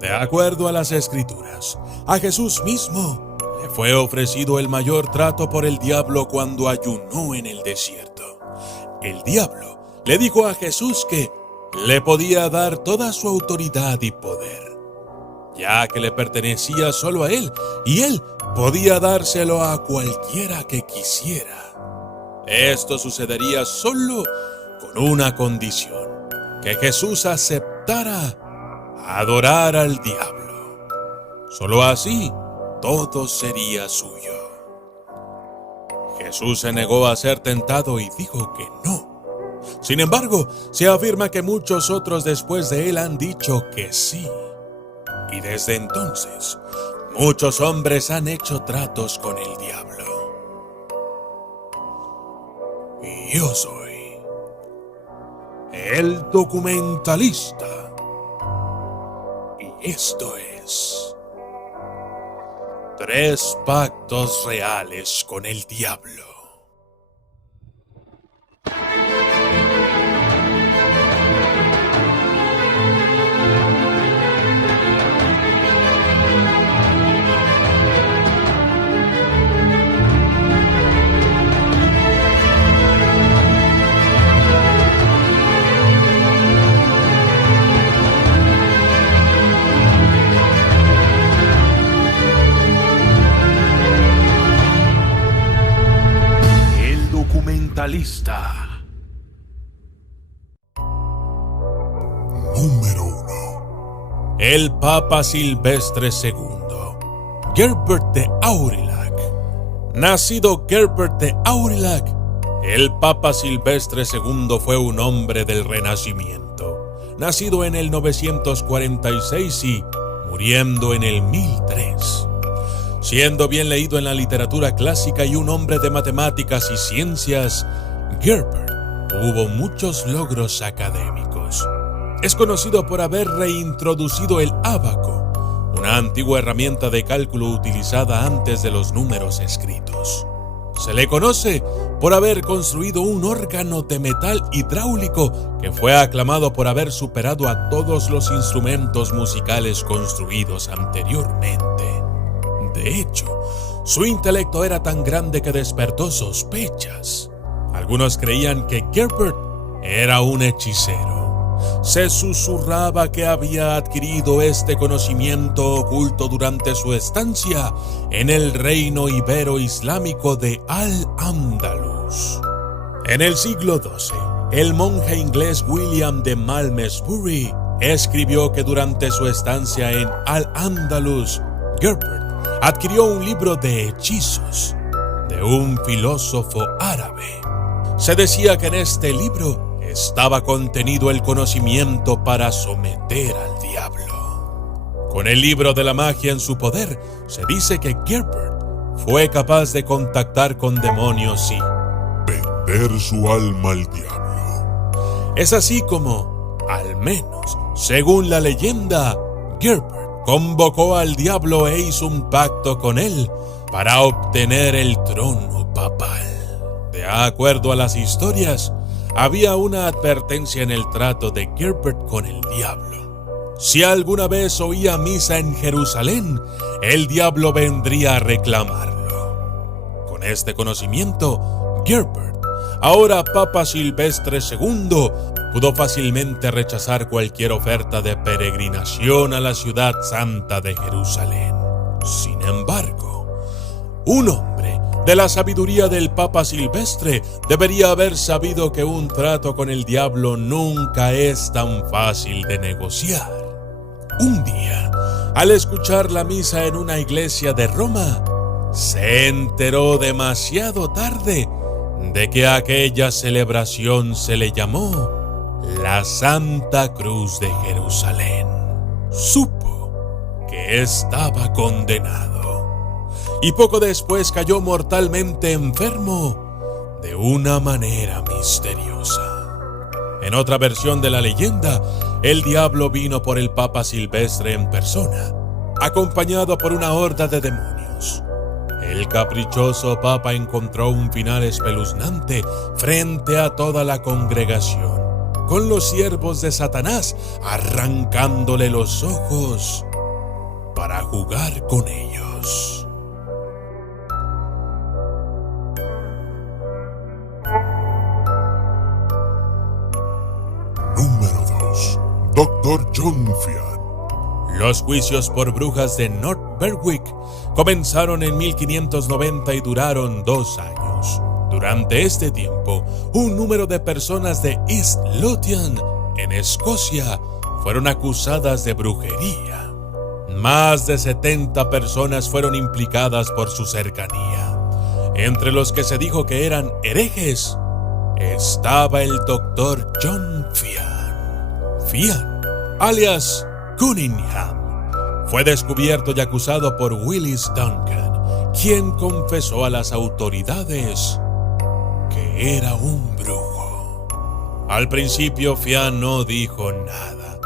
De acuerdo a las Escrituras, a Jesús mismo le fue ofrecido el mayor trato por el diablo cuando ayunó en el desierto. El diablo le dijo a Jesús que le podía dar toda su autoridad y poder, ya que le pertenecía solo a él, y él podía dárselo a cualquiera que quisiera. Esto sucedería solo con una condición: que Jesús aceptara adorar al diablo. Solo así todo sería suyo. Jesús se negó a ser tentado y dijo que no. Sin embargo, se afirma que muchos otros después de él han dicho que sí. Y desde entonces, muchos hombres han hecho tratos con el diablo. Y yo soy el documentalista. Y esto es 3 pactos reales con el diablo. Lista. Número 1. El Papa Silvestre II, Gerbert de Aurillac. Nacido Gerbert de Aurillac, el Papa Silvestre II fue un hombre del Renacimiento, nacido en el 946 y muriendo en el 1003. Siendo bien leído en la literatura clásica y un hombre de matemáticas y ciencias, Gerbert tuvo muchos logros académicos. Es conocido por haber reintroducido el ábaco, una antigua herramienta de cálculo utilizada antes de los números escritos. Se le conoce por haber construido un órgano de metal hidráulico que fue aclamado por haber superado a todos los instrumentos musicales construidos anteriormente. De hecho, su intelecto era tan grande que despertó sospechas. Algunos creían que Gerbert era un hechicero. Se susurraba que había adquirido este conocimiento oculto durante su estancia en el reino ibero-islámico de Al-Ándalus. En el siglo XII, el monje inglés William de Malmesbury escribió que durante su estancia en Al-Ándalus, Gerbert adquirió un libro de hechizos de un filósofo árabe. Se decía que en este libro estaba contenido el conocimiento para someter al diablo. Con el libro de la magia en su poder, se dice que Gerbert fue capaz de contactar con demonios y vender su alma al diablo. Es así como, al menos según la leyenda, Gerbert convocó al diablo e hizo un pacto con él para obtener el trono papal. De acuerdo a las historias, había una advertencia en el trato de Gerbert con el diablo. Si alguna vez oía misa en Jerusalén, el diablo vendría a reclamarlo. Con este conocimiento, Gerbert, ahora Papa Silvestre II, pudo fácilmente rechazar cualquier oferta de peregrinación a la ciudad santa de Jerusalén. Sin embargo, un hombre de la sabiduría del Papa Silvestre debería haber sabido que un trato con el diablo nunca es tan fácil de negociar. Un día, al escuchar la misa en una iglesia de Roma, se enteró demasiado tarde de que a aquella celebración se le llamó la Santa Cruz de Jerusalén. Supo que estaba condenado y poco después cayó mortalmente enfermo de una manera misteriosa. En otra versión de la leyenda, el diablo vino por el Papa Silvestre en persona, acompañado por una horda de demonios. El caprichoso Papa encontró un final espeluznante frente a toda la congregación. con los siervos de Satanás, arrancándole los ojos para jugar con ellos. Número 2. Dr. John Fian. Los juicios por brujas de North Berwick comenzaron en 1590 y duraron 2 años. Durante este tiempo, un número de personas de East Lothian, en Escocia, fueron acusadas de brujería. Más de 70 personas fueron implicadas por su cercanía. Entre los que se dijo que eran herejes, estaba el Dr. John Fian. Fian, alias Cunningham, fue descubierto y acusado por Willis Duncan, quien confesó a las autoridades que era un brujo. Al principio, Fian no dijo nada.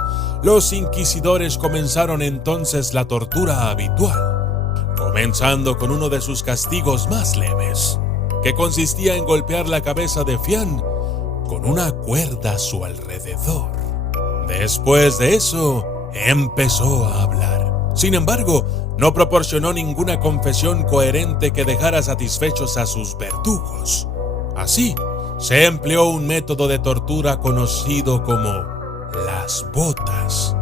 Los inquisidores comenzaron entonces la tortura habitual, comenzando con uno de sus castigos más leves, que consistía en golpear la cabeza de Fian con una cuerda a su alrededor. Después de eso, empezó a hablar. Sin embargo, no proporcionó ninguna confesión coherente que dejara satisfechos a sus verdugos. Así, se empleó un método de tortura conocido como las botas,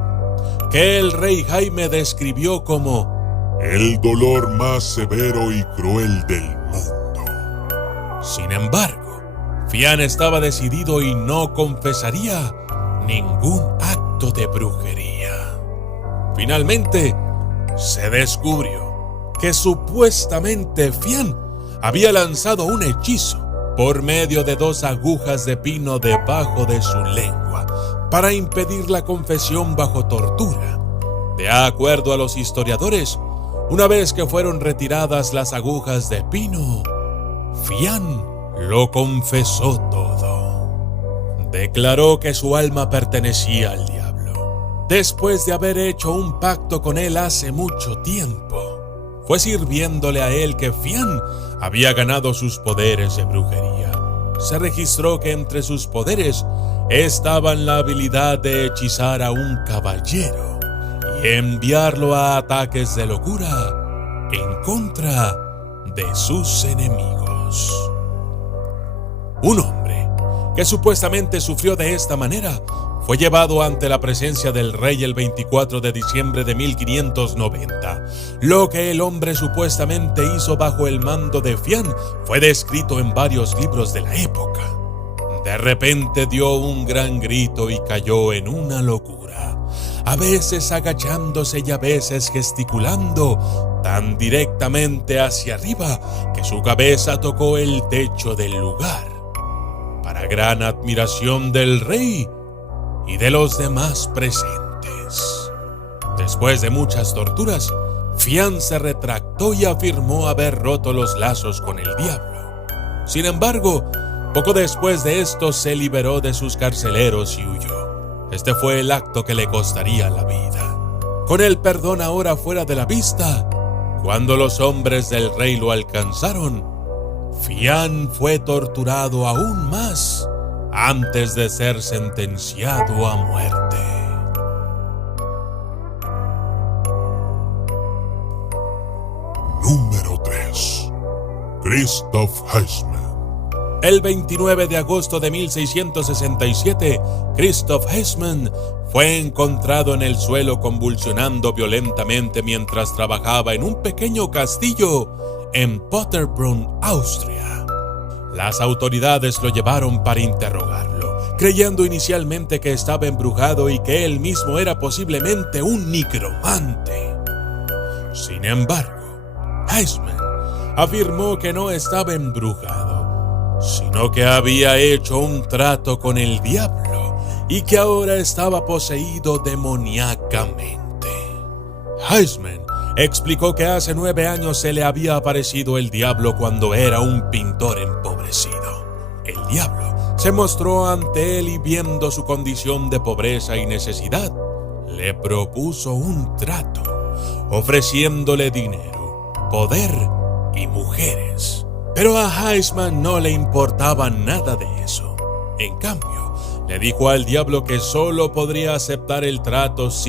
que el rey Jaime describió como el dolor más severo y cruel del mundo. Sin embargo, Fian estaba decidido y no confesaría ningún acto de brujería. Finalmente, se descubrió que supuestamente Fian había lanzado un hechizo por medio de 2 agujas de pino debajo de su lengua para impedir la confesión bajo tortura. De acuerdo a los historiadores, una vez que fueron retiradas las agujas de pino, Fian lo confesó todo. Declaró que su alma pertenecía al diablo, después de haber hecho un pacto con él hace mucho tiempo. Fue sirviéndole a él que Fian había ganado sus poderes de brujería. Se registró que entre sus poderes estaban la habilidad de hechizar a un caballero y enviarlo a ataques de locura en contra de sus enemigos. Un hombre que supuestamente sufrió de esta manera fue llevado ante la presencia del rey el 24 de diciembre de 1590. Lo que el hombre supuestamente hizo bajo el mando de Fian fue descrito en varios libros de la época. De repente dio un gran grito y cayó en una locura, a veces agachándose y a veces gesticulando tan directamente hacia arriba que su cabeza tocó el techo del lugar. Para gran admiración del rey y de los demás presentes. Después de muchas torturas, Fian se retractó y afirmó haber roto los lazos con el diablo. Sin embargo, poco después de esto se liberó de sus carceleros y huyó. Este fue el acto que le costaría la vida. Con el perdón ahora fuera de la vista, cuando los hombres del rey lo alcanzaron, Fian fue torturado aún más antes de ser sentenciado a muerte. Número 3. Christoph Heisman. El 29 de agosto de 1667, Christoph Heisman fue encontrado en el suelo convulsionando violentamente mientras trabajaba en un pequeño castillo en Potterbrunn, Austria. Las autoridades lo llevaron para interrogarlo, creyendo inicialmente que estaba embrujado y que él mismo era posiblemente un necromante. Sin embargo, Heisman afirmó que no estaba embrujado, sino que había hecho un trato con el diablo y que ahora estaba poseído demoníacamente. Heisman explicó que hace 9 años se le había aparecido el diablo cuando era un pintor empobrecido. El diablo se mostró ante él y, viendo su condición de pobreza y necesidad, le propuso un trato, ofreciéndole dinero, poder y mujeres. Pero a Heisman no le importaba nada de eso. En cambio, le dijo al diablo que solo podría aceptar el trato si